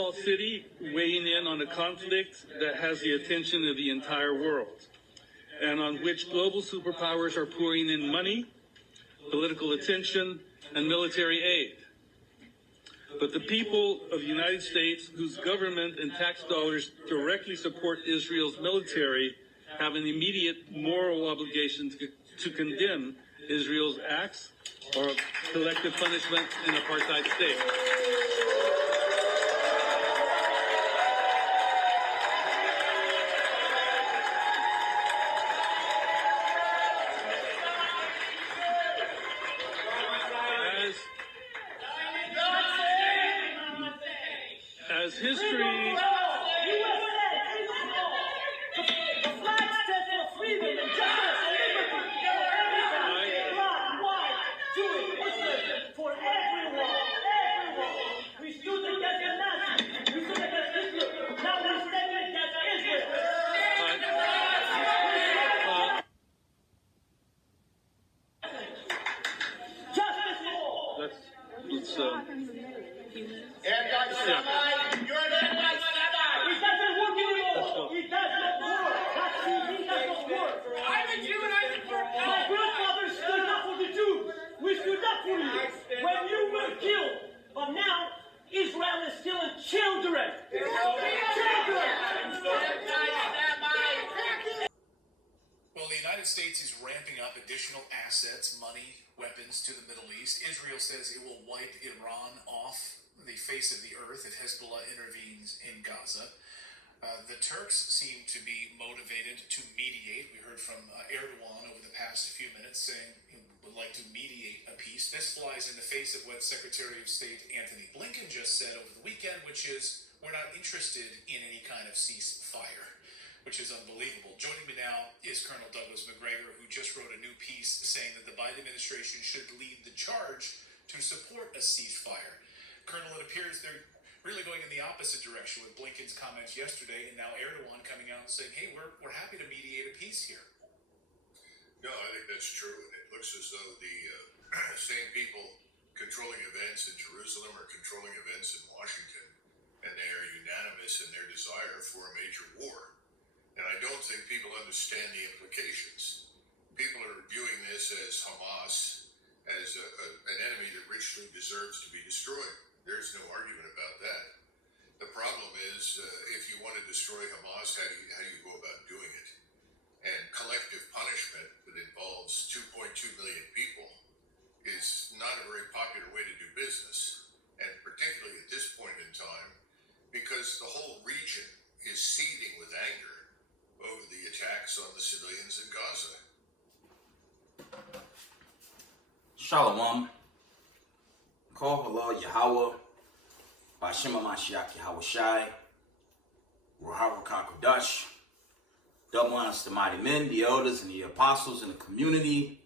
small city weighing in on a conflict that has the attention of the entire world, and on which global superpowers are pouring in money, political attention, and military aid. But the people of the United States, whose government and tax dollars directly support Israel's military, have an immediate moral obligation to condemn Israel's acts or collective punishment in apartheid state. As history... The United States is ramping up additional assets, money, weapons to the Middle East. Israel says it will wipe Iran off the face of the earth if Hezbollah intervenes in Gaza. The Turks seem to be motivated to mediate. We heard from Erdogan over the past few minutes saying he would like to mediate a peace. This flies in the face of what Secretary of State Anthony Blinken just said over the weekend, which is we're not interested in any kind of ceasefire, which is unbelievable. Joining me now is Colonel Douglas McGregor, who just wrote a new piece saying that the Biden administration should lead the charge to support a ceasefire. Colonel, it appears they're really going in the opposite direction with Blinken's comments yesterday and now Erdogan coming out and saying, hey, we're happy to mediate a peace here. No, I think that's true. And it looks as though the same people controlling events in Jerusalem are controlling events in Washington, and they are unanimous in their desire for a major war. And I don't think people understand the implications. People are viewing this as Hamas as an enemy that richly deserves to be destroyed. There's no argument about that. The problem is, if you want to destroy Hamas, how do you go about doing it? And collective punishment that involves 2.2 million people is not a very popular way to do business. And particularly at this point in time, because the whole region is seething with anger over the attacks on the civilians in Gaza. Shalom. Call Allah Yahweh, Bashim Mashiach Yahweh Shai, Ruhara Kakodash. Double honors to mighty men, the elders, and the apostles in the community,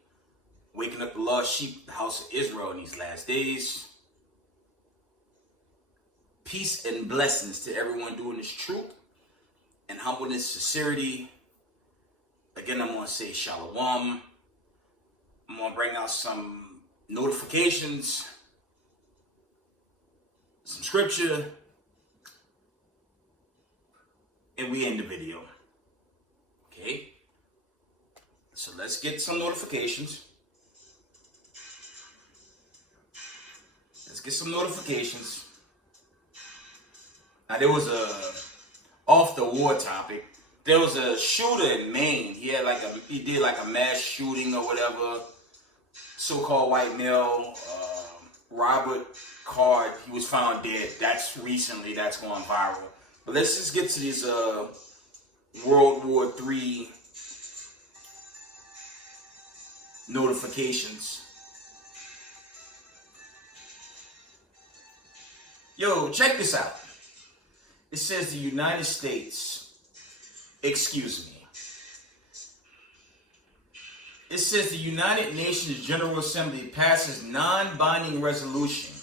waking up the lost sheep, the house of Israel in these last days. Peace and blessings to everyone doing this truth and humbleness, sincerity. Again, I'm going to say shalom. I'm going to bring out some notifications, some scripture, and we end the video. Okay? So let's get some notifications. Now, there was off the war topic. There was a shooter in Maine. He did like a mass shooting or whatever. So-called white male, Robert Card. He was found dead. That's going viral. But let's just get to these World War III notifications. Yo, check this out. It says the United States, It says the United Nations General Assembly passes non-binding resolution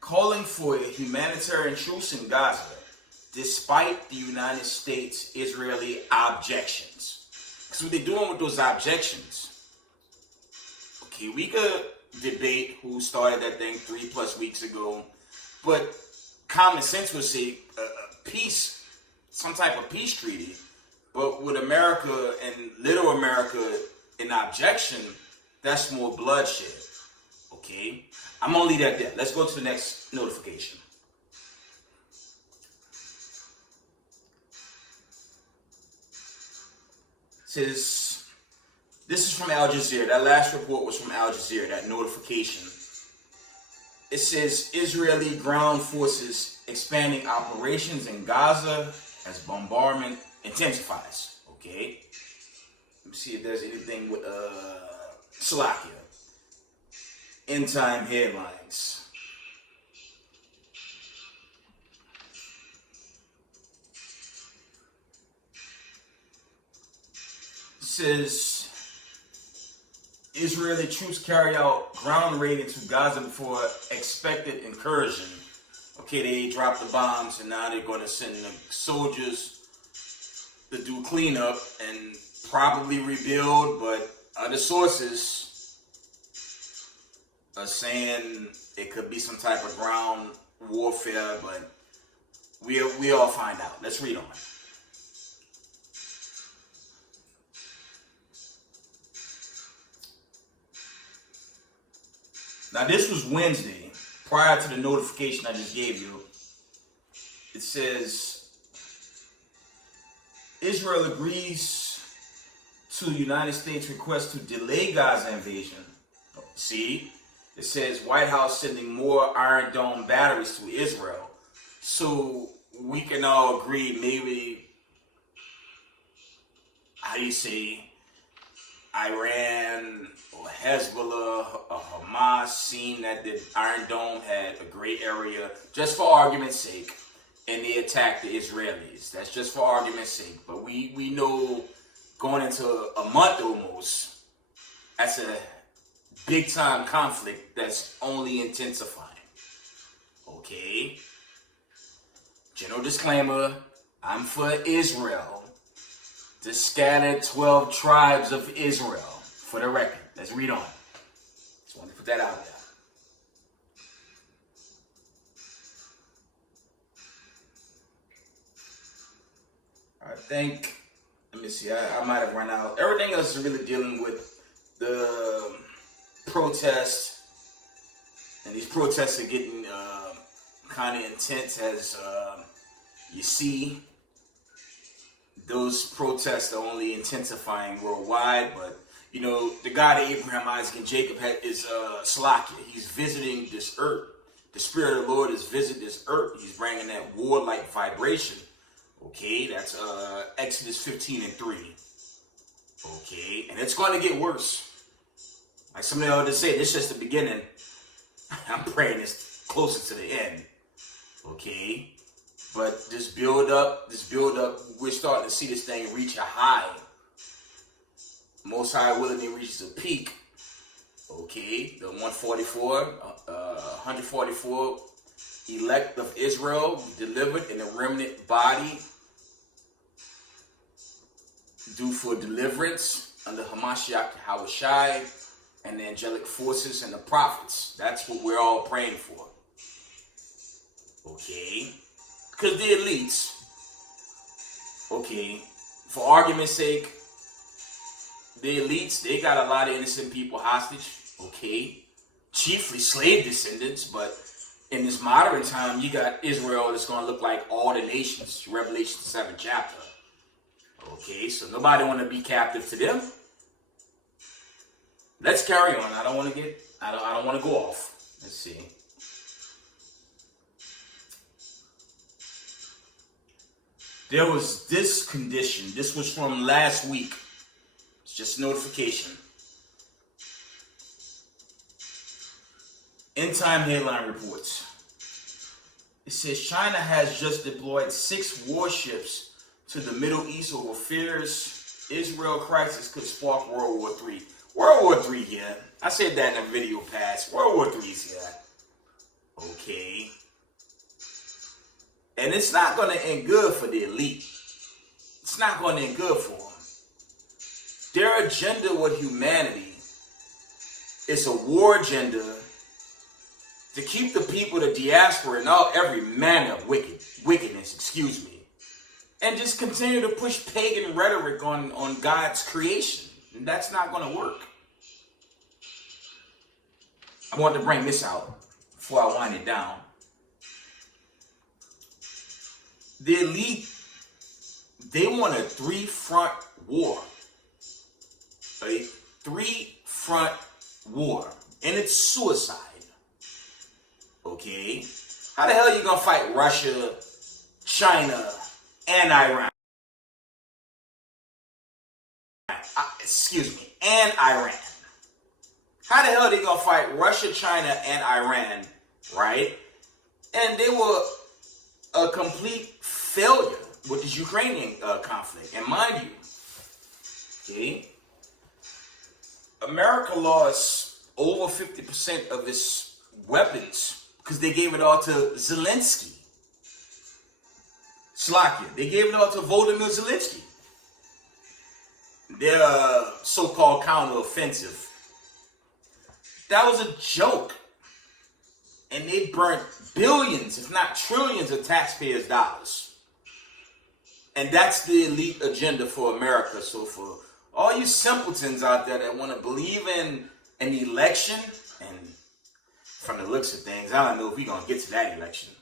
calling for a humanitarian truce in Gaza, despite the United States Israeli objections. So what they're doing with those objections, okay, we could debate who started that thing 3+ weeks ago, but common sense would say peace, some type of peace treaty. But with America and little America in objection, that's more bloodshed. Okay? I'm going to leave that there. Let's go to the next notification. It says, this is from Al Jazeera. That last report was from Al Jazeera, that notification. It says, Israeli ground forces expanding operations in Gaza as bombardment intensifies. Okay? Let me see if there's anything with Slovakia. End time headlines. It says Israeli troops carry out ground raid into Gaza before expected incursion. Okay, they dropped the bombs and now they're going to send the soldiers to do cleanup and probably rebuild, but other sources are saying it could be some type of ground warfare, but we'll find out. Let's read on. Now this was Wednesday, prior to the notification I just gave you. It says Israel agrees to United States request to delay Gaza invasion. See? It says White House sending more Iron Dome batteries to Israel. So we can all agree maybe, how do you say, Iran or Hezbollah or Hamas seen that the Iron Dome had a gray area, just for argument's sake, and they attacked the Israelis. That's just for argument's sake. But we know going into a month almost, that's a big time conflict that's only intensifying. Okay? General disclaimer, I'm for Israel. The scattered 12 tribes of Israel. For the record. Let's read on. Just wanted to put that out there. I think, let me see, I might have run out. Everything else is really dealing with the protests. And these protests are getting kind of intense as you see. Those protests are only intensifying worldwide, but you know, the God of Abraham, Isaac, and Jacob is Slovakia. He's visiting this earth. The Spirit of the Lord is visiting this earth. He's bringing that warlike vibration. Okay, that's Exodus 15:3. Okay, and it's going to get worse. Like some of the others say, this is just the beginning. I'm praying it's closer to the end. Okay, but this build up, we're starting to see this thing reach a high. Most High willing it reaches a peak. Okay, the 144 elect of Israel delivered in a remnant body due for deliverance under Hamashiach Hawashai and the angelic forces and the prophets. That's what we're all praying for. Okay, because the elites, okay, for argument's sake, the elites, they got a lot of innocent people hostage, okay? Chiefly slave descendants, but in this modern time, you got Israel that's going to look like all the nations, Revelation 7 chapter. Okay, so nobody want to be captive to them. Let's carry on. I don't want to go off. Let's see. There was this condition. This was from last week. Just notification. End time headline reports. It says China has just deployed 6 warships to the Middle East over fears Israel crisis could spark World War III. World War III here. I said that in a video past. World War III is here. Okay. And it's not going to end good for the elite. It's not going to end good for them. Their agenda with humanity is a war agenda to keep the people, the diaspora, in all every manner of wickedness, and just continue to push pagan rhetoric on God's creation. And that's not going to work. I want to bring this out before I wind it down. The elite, they want a three-front war. A three-front war. And it's suicide. Okay? How the hell are you going to fight Russia, China, and Iran? And Iran. How the hell are they going to fight Russia, China, and Iran, right? And they were a complete failure with this Ukrainian conflict. And mind you, okay, America lost over 50% of its weapons because they gave it all to Zelensky. Slovakia. They gave it all to Volodymyr Zelensky. Their so-called counteroffensive. That was a joke. And they burnt billions, if not trillions, of taxpayers' dollars. And that's the elite agenda for America. So for all you simpletons out there that want to believe in an election, and from the looks of things, I don't know if we're going to get to that election.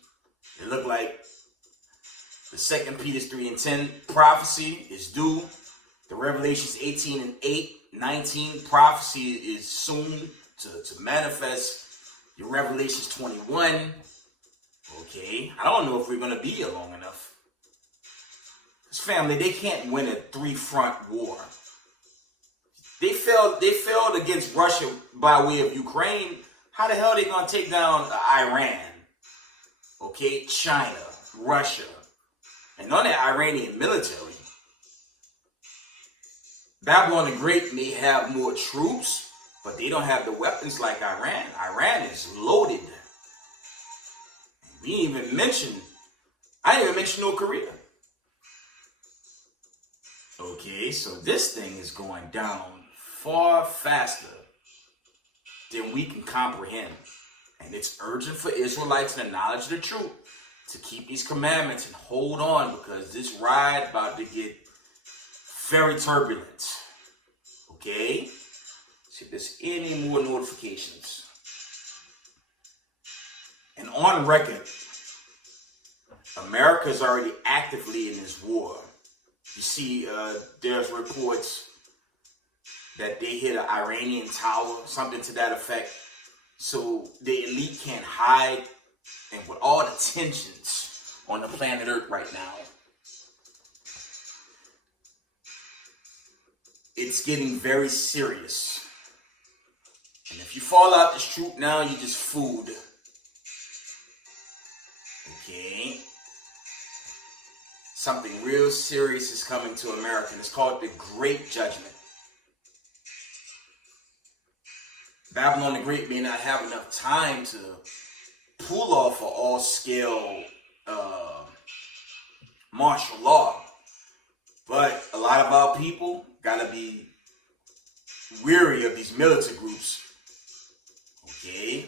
It looked like the 2 Peter 3:10 prophecy is due. The Revelations 18:8-19 prophecy is soon to manifest. Your Revelations 21. Okay, I don't know if we're going to be here long enough. This family, they can't win a three-front war. They failed against Russia by way of Ukraine. How the hell are they going to take down Iran? Okay, China, Russia, and on that Iranian military. Babylon the Great may have more troops, but they don't have the weapons like Iran. Iran is loaded. I didn't even mention North Korea. Okay, so this thing is going down far faster than we can comprehend. And it's urgent for Israelites to acknowledge the truth, to keep these commandments and hold on, because this ride about to get very turbulent. Okay? See if there's any more notifications. And on record, America is already actively in this war. You see, there's reports that they hit an Iranian tower, something to that effect. So the elite can't hide. And with all the tensions on the planet Earth right now, it's getting very serious. And if you fall out this troop now, you're just food. Okay? Something real serious is coming to America, and it's called the Great Judgment. Babylon the Great may not have enough time to pull off an all-scale martial law, but a lot of our people gotta be weary of these militant groups. Okay?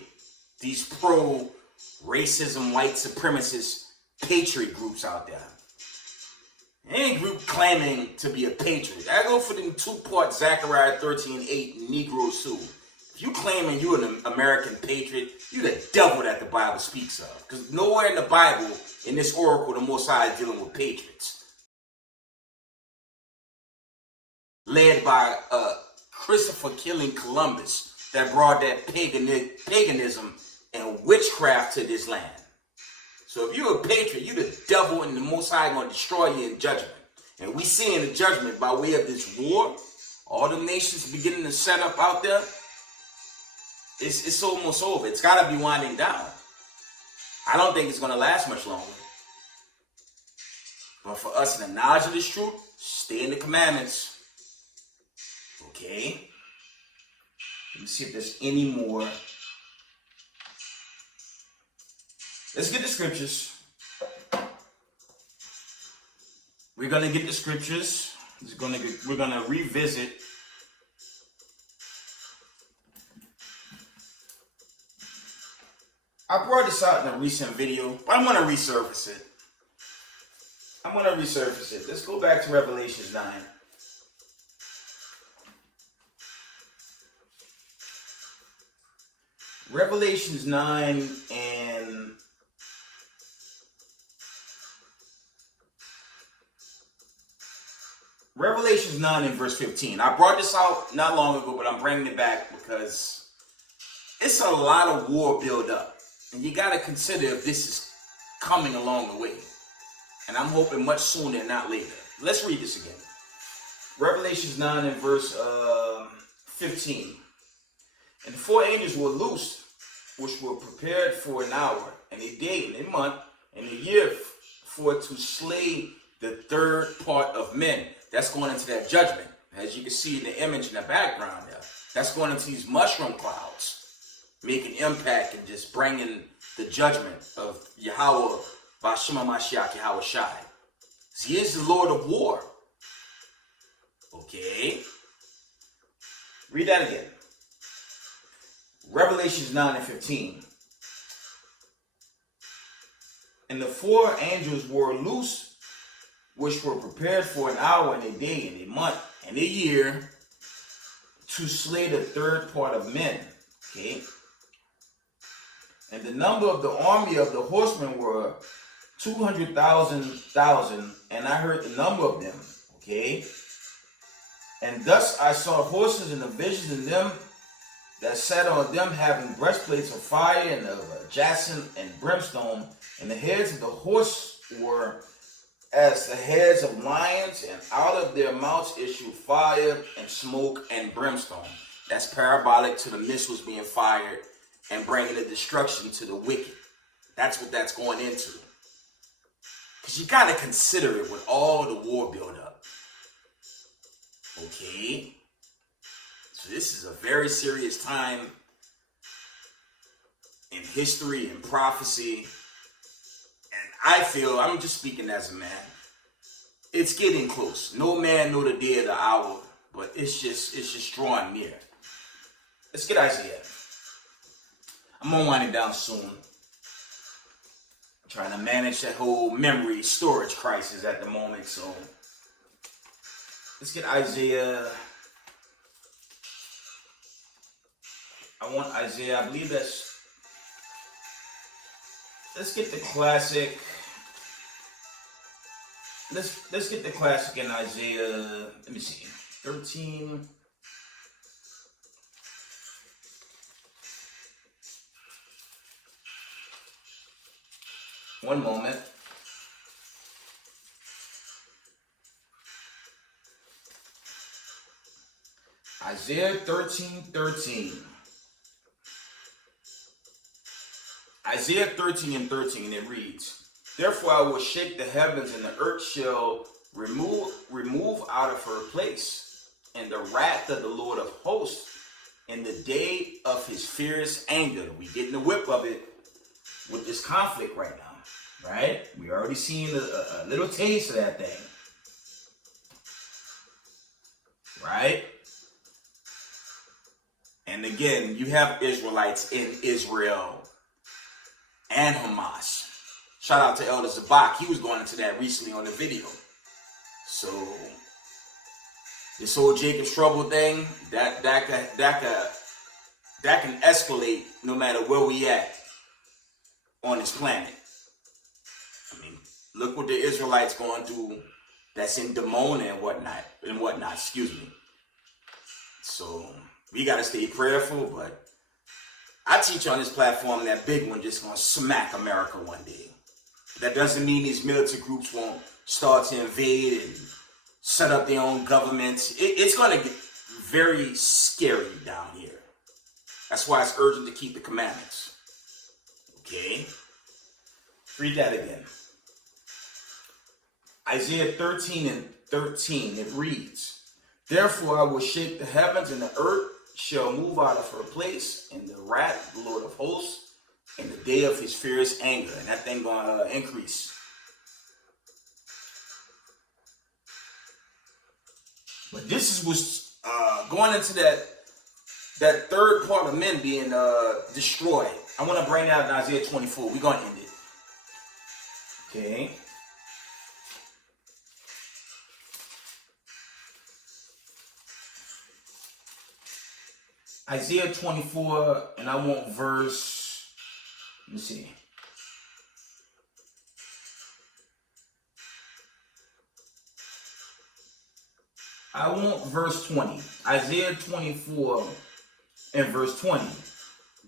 These pro-racism, white supremacist patriot groups out there. Any group claiming to be a patriot. I go for them two-part Zechariah 13:8 Negro Sioux. If you claiming you're an American patriot, you're the devil that the Bible speaks of. Because nowhere in the Bible, in this oracle, the Most High is dealing with patriots. Led by Christopher killing Columbus that brought that paganism and witchcraft to this land. So if you're a patriot, you're the devil, and the Most High going to destroy you in judgment. And we see in the judgment by way of this war, all the nations beginning to set up out there, it's almost over. It's got to be winding down. I don't think it's going to last much longer. But for us in the knowledge of this truth, stay in the commandments. Okay? Let me see if there's any more. Let's get the scriptures. We're going to get the scriptures. We're going to revisit I brought this out in a recent video, but I'm going to resurface it. Let's go back to Revelations 9. Revelations 9 and Revelations 9 and verse 15. I brought this out not long ago, but I'm bringing it back because it's a lot of war build up. And you got to consider if this is coming along the way. And I'm hoping much sooner and not later. Let's read this again. Revelations 9 and verse 15. And the 4 angels were loosed, which were prepared for an hour, and a day, and a month, and a year, for to slay the third part of men. That's going into that judgment. As you can see in the image in the background there. That's going into these mushroom clouds, making impact and just bringing the judgment of Yahweh, Bashima Mashiach Yahweh Shai. He is the Lord of war. Okay. Read that again. Revelations 9 and 15. And the 4 angels were loose, which were prepared for an hour and a day and a month and a year, to slay the third part of men. Okay. And the number of the army of the horsemen were 200,000, and I heard the number of them. Okay. And thus I saw horses and the visions in them that sat on them, having breastplates of fire and of jacinth and brimstone, and the heads of the horse were as the heads of lions, and out of their mouths issued fire and smoke and brimstone. That's parabolic to the missiles being fired and bringing the destruction to the wicked. That's what that's going into. Because you got to consider it with all the war buildup. Okay? So this is a very serious time in history and prophecy. And I feel, I'm just speaking as a man, it's getting close. No man know the day or the hour, but it's just drawing near. Let's get Isaiah. I'm gonna wind it down soon. I'm trying to manage that whole memory storage crisis at the moment, so let's get Isaiah. I want Isaiah, I believe that's, let's get the classic. Let's get the classic in Isaiah, let me see, 13. One moment. Isaiah 13:13. Isaiah 13 and 13, it reads, "Therefore I will shake the heavens, and the earth shall remove out of her place, and the wrath of the Lord of hosts in the day of his fierce anger." We getting the whip of it with this conflict right now, right? We already seen a little taste of that thing, right? And again, you have Israelites in Israel and Hamas. Shout out to Elder Zabak. He was going into that recently on the video. So this whole Jacob's trouble thing, that can escalate no matter where we at on this planet. I mean, look what the Israelites going through that's in Dimona and whatnot, excuse me. So we gotta stay prayerful, but I teach on this platform that big one just gonna smack America one day. That doesn't mean these military groups won't start to invade and set up their own governments. It's gonna get very scary down here. That's why it's urgent to keep the commandments. Okay? Read that again. Isaiah 13 and 13, it reads, "Therefore I will shake the heavens, and the earth shall move out of her place, and the wrath of the Lord of hosts in the day of his fierce anger." And that thing gonna increase. But this is what's going into that third part of men being destroyed. I want to bring that out in Isaiah 24. We're going to end it. Okay. Isaiah 24, and I want verse, let me see. I want verse 20. Isaiah 24 and verse 20.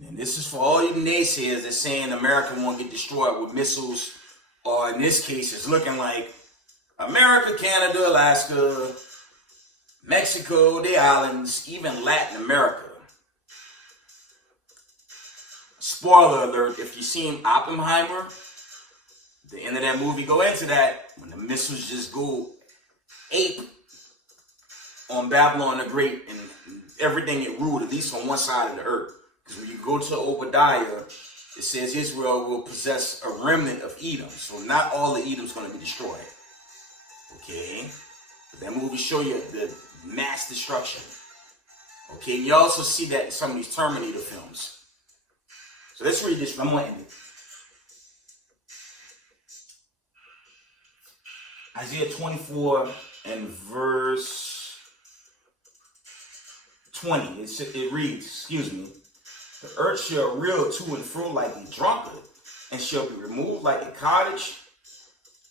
And this is for all you naysayers that saying America won't get destroyed with missiles, or in this case, it's looking like America, Canada, Alaska, Mexico, the islands, even Latin America. Spoiler alert, if you've seen Oppenheimer, the end of that movie, go into that, when the missiles just go ape on Babylon the Great and everything it ruled, at least on one side of the earth. Because when you go to Obadiah, it says Israel will possess a remnant of Edom. So not all of Edom's going to be destroyed. Okay? But that movie show you the mass destruction. Okay? And you also see that in some of these Terminator films. So let's read this. I'm going to end it. Isaiah 24 and verse 20. It reads, excuse me. The earth shall reel to and fro like a drunkard, and shall be removed like a cottage,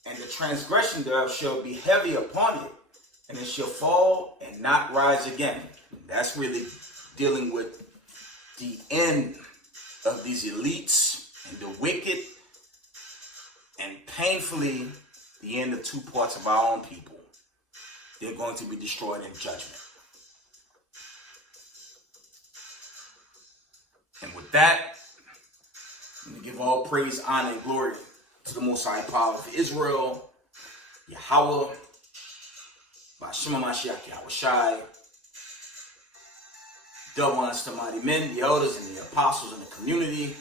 and the transgression thereof shall be heavy upon it, and it shall fall and not rise again. That's really dealing with the end of these elites and the wicked, and painfully the end of two parts of our own people. They're going to be destroyed in judgment. And with that, I'm going to give all praise, honor, and glory to the Most High Power of Israel, Yahweh, Ba'Shem HaMashiach, Yahweh Shai, double honors to mighty men, the elders, and the apostles in the community,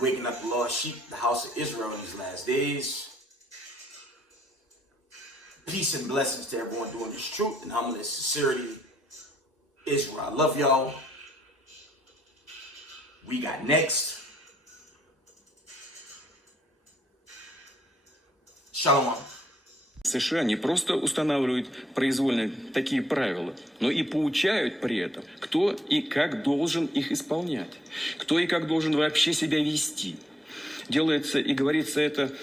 waking up the lost sheep, the house of Israel in these last days. Peace and blessings to everyone doing this truth and humbleness, sincerity. Israel, I love y'all. We got next. Shalom. США не просто устанавливают произвольно такие правила, но и поучают при этом, кто и как должен их исполнять, кто и как должен вообще себя вести. Делается и говорится это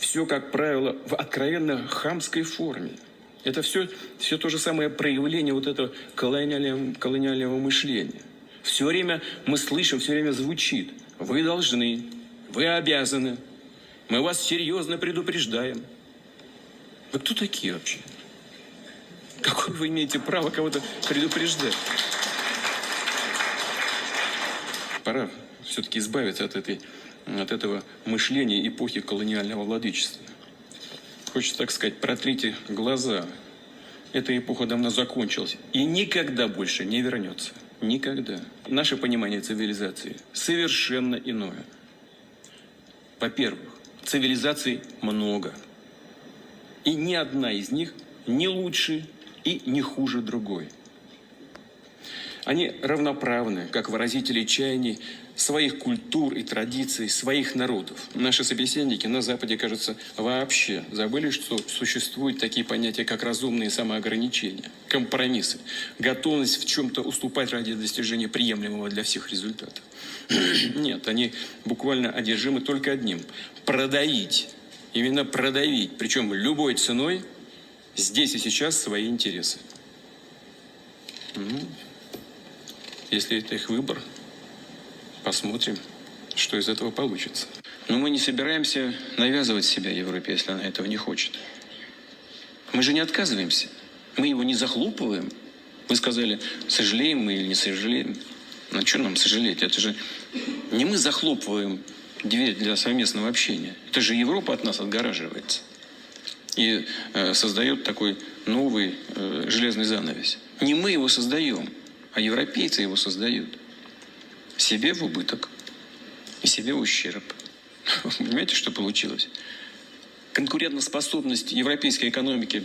все, как правило, в откровенно хамской форме. Это все то же самое проявление вот этого колониального мышления. Все время мы слышим, все время звучит: вы должны, вы обязаны, мы вас серьезно предупреждаем. Вы кто такие вообще? Какое вы имеете право кого-то предупреждать? Пора все-таки избавиться от этого мышления эпохи колониального владычества. Хочется, так сказать, протрите глаза. Эта эпоха давно закончилась и никогда больше не вернется. Никогда. Наше понимание цивилизации совершенно иное. Во-первых, цивилизаций много. И ни одна из них не лучше и не хуже другой. Они равноправны, как выразители чаяний своих культур и традиций, своих народов. Наши собеседники на Западе, кажется, вообще забыли, что существуют такие понятия, как разумные самоограничения, компромиссы, готовность в чем-то уступать ради достижения приемлемого для всех результата. Нет, они буквально одержимы только одним – продавить. Именно продавить, причем любой ценой, здесь и сейчас свои интересы. Если это их выбор, посмотрим, что из этого получится. Но мы не собираемся навязывать себя Европе, если она этого не хочет. Мы же не отказываемся. Мы его не захлопываем. Вы сказали, сожалеем мы или не сожалеем. Ну, что нам сожалеть? Это же не мы захлопываем дверь для совместного общения. Это же Европа от нас отгораживается. И создает такой новый железный занавес. Не мы его создаем, а европейцы его создают. Себе в убыток и себе в ущерб. Понимаете, что получилось? Конкурентоспособность европейской экономики